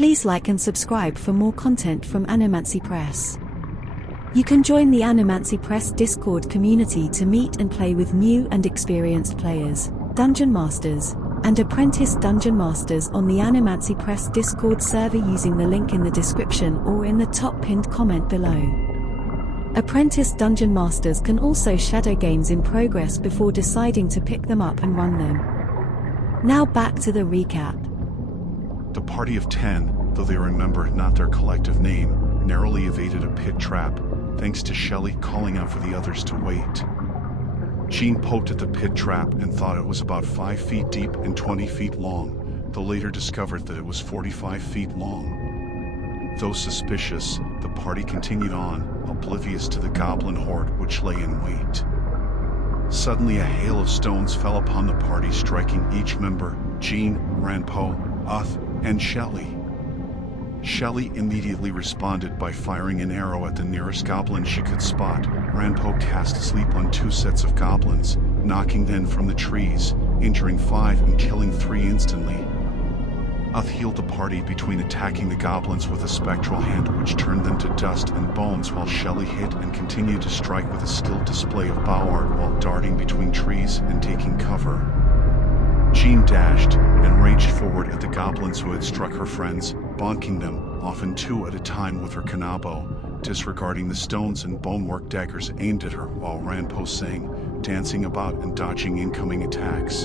Please like and subscribe for more content from Animancy Press. You can join the Animancy Press Discord community to meet and play with new and experienced players, dungeon masters, and apprentice dungeon masters on the Animancy Press Discord server using the link in the description or in the top pinned comment below. Apprentice dungeon masters can also shadow games in progress before deciding to pick them up and run them. Now back to the recap. The party of 10, though they remember not their collective name, narrowly evaded a pit trap, thanks to Shelley calling out for the others to wait. Jean poked at the pit trap and thought it was about 5 feet deep and 20 feet long, though later discovered that it was 45 feet long. Though suspicious, the party continued on, oblivious to the goblin horde which lay in wait. Suddenly a hail of stones fell upon the party, striking each member, Jean, Ranpo, Uth, and Shelley. Shelley immediately responded by firing an arrow at the nearest goblin she could spot. Ranpo cast Sleep on 2 sets of goblins, knocking them from the trees, injuring 5 and killing 3 instantly. Uth healed the party between attacking the goblins with a spectral hand which turned them to dust and bones, while Shelley hit and continued to strike with a skilled display of bow art while darting between trees and taking cover. Jean dashed and raged forward at the goblins who had struck her friends, bonking them, often 2 at a time with her kanabo, disregarding the stones and bonework daggers aimed at her, while Ranpo sang, dancing about and dodging incoming attacks.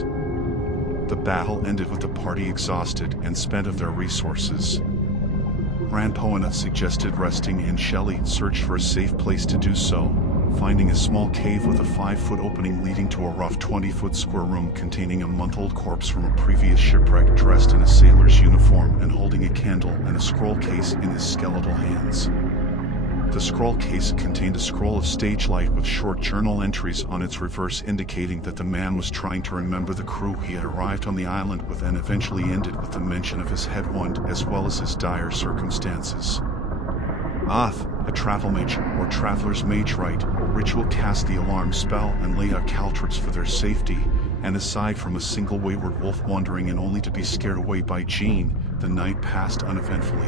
The battle ended with the party exhausted and spent of their resources. Ranpo and Uth suggested resting, and Shelley searched for a safe place to do so, finding a small cave with a 5-foot opening leading to a rough 20-foot square room containing a month-old corpse from a previous shipwreck dressed in a sailor's uniform and holding a candle and a scroll case in his skeletal hands. The scroll case contained a scroll of stage light with short journal entries on its reverse indicating that the man was trying to remember the crew he had arrived on the island with, and eventually ended with the mention of his head wound as well as his dire circumstances. Uth, a Travelmage, or Traveler's Magewright, ritual cast the alarm spell and laid out caltrops for their safety, and aside from a single wayward wolf wandering in only to be scared away by Jean, the night passed uneventfully.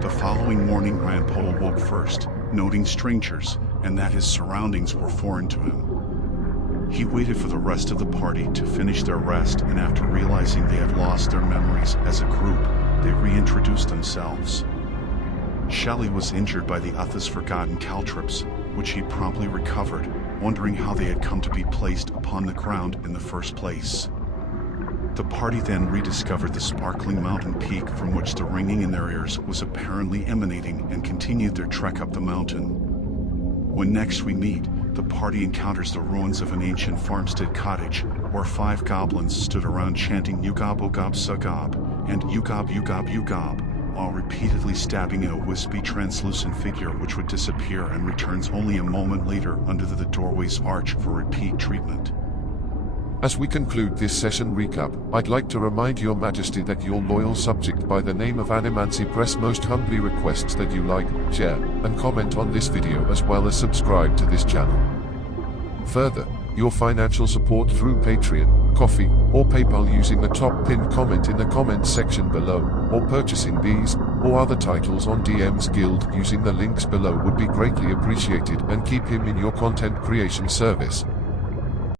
The following morning Ranpo awoke first, noting strangers, and that his surroundings were foreign to him. He waited for the rest of the party to finish their rest, and after realizing they had lost their memories as a group, they reintroduced themselves. Shelley was injured by the Uth's forgotten caltrops, which he promptly recovered, wondering how they had come to be placed upon the ground in the first place. The party then rediscovered the sparkling mountain peak from which the ringing in their ears was apparently emanating, and continued their trek up the mountain. When next we meet, the party encounters the ruins of an ancient farmstead cottage, where 5 goblins stood around chanting Ugab Ogab Sugab, and Ugab Ugab Ugab, while repeatedly stabbing at a wispy translucent figure which would disappear and returns only a moment later under the doorway's arch for repeat treatment. As we conclude this session recap, I'd like to remind your majesty that your loyal subject by the name of Animancy Press most humbly requests that you like, share, and comment on this video as well as subscribe to this channel. Further, your financial support through Patreon, Ko-fi, or PayPal using the top pinned comment in the comments section below, or purchasing these or other titles on DM's Guild using the links below would be greatly appreciated and keep him in your content creation service.